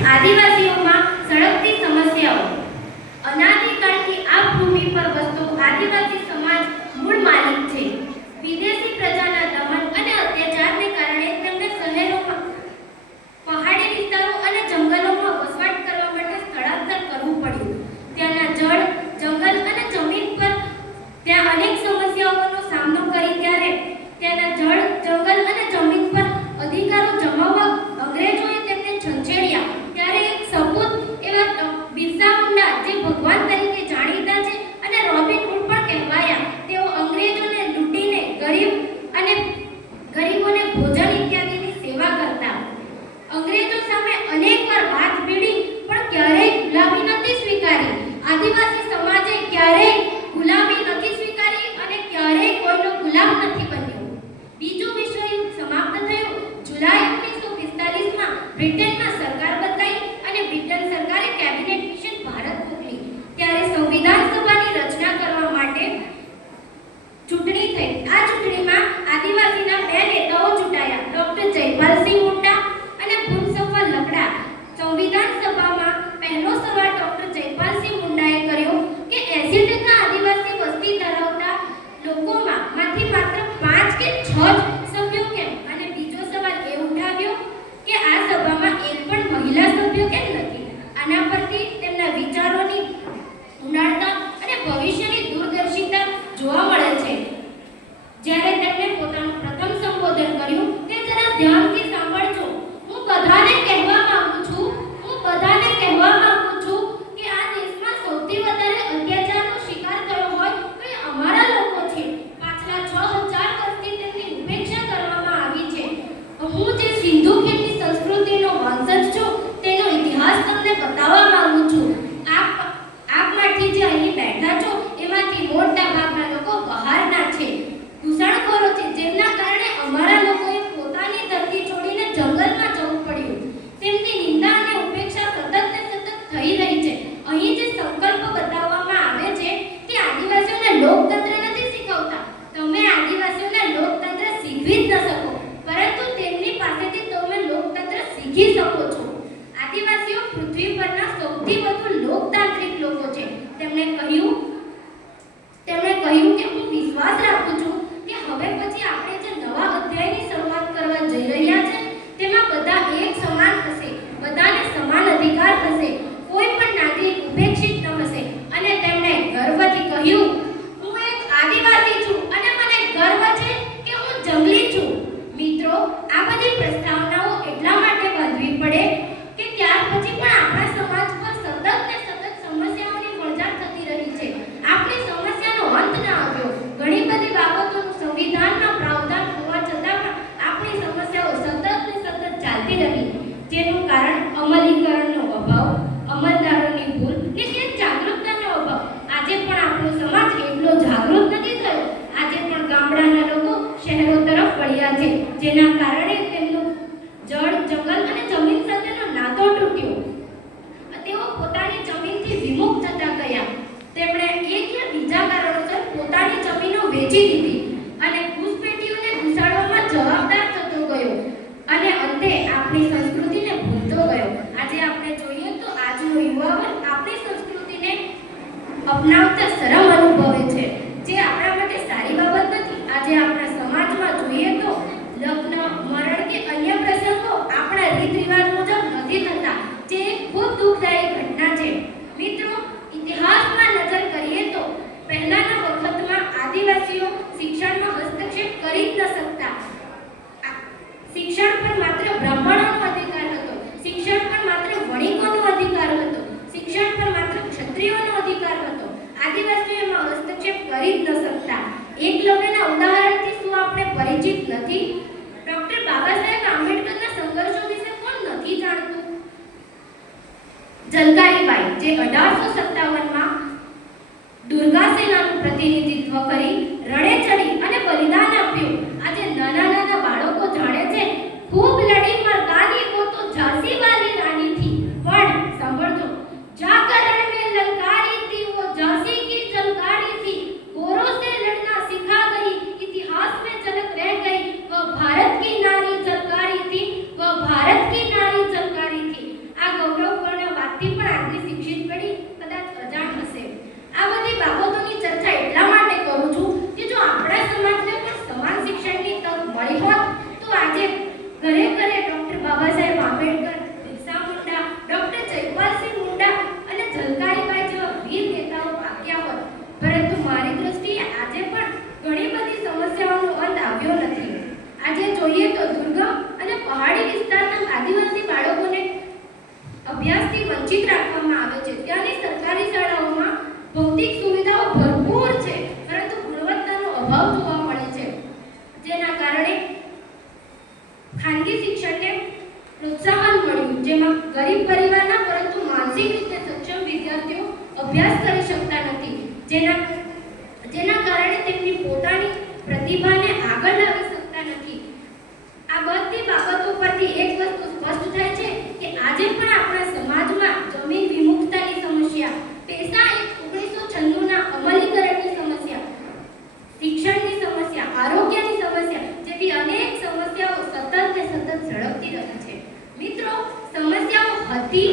આદિવાસીઓમાં સળગતી સમસ્યાઓ. અનાદિકાળથી આ ભૂમિ પર વસતો આદિવાસી સમાજ મૂળ માલિક છે. વિદેશી પ્રજા Untuk? કારણ અમલીકરણનો અભાવ, અમલદારોની ભૂલ કે ક્યાંક જાગૃતતાનો અભાવ. આજે પણ આપણો સમાજ એટલો જાગૃત નથી થયો. આજે પણ ગામડાના લોકો શહેરો તરફ વળ્યા છે, જેના કારણે તેમનું જળ, જંગલ અને જમીન જલકારીબાઈ જે અઢારસો સત્તાવનમાં દુર્ગાસેનાનું પ્રતિનિધિત્વ કરી રણે ચડી અને બલિદાન આપ્યું. અભ્યાસ કરી શકતા નથી. જેના જેના કારણે તેમની પોતાની પ્રતિભાને આગળ લાવી શકતા નથી. આ બધી બાબતો પરથી એક વસ્તુ સ્પષ્ટ થાય છે કે આજે પણ આપણા સમાજમાં જમીન વિમુક્તતાની સમસ્યા, પૈસા એક ઓગણીસો છન્નુના અમલીકરણની સમસ્યા, શિક્ષણની સમસ્યા, આરોગ્યની સમસ્યા જેવી અનેક સમસ્યાઓ સતત ને સતત ઝડપતી રહે છે. મિત્રો, સમસ્યાઓ હતી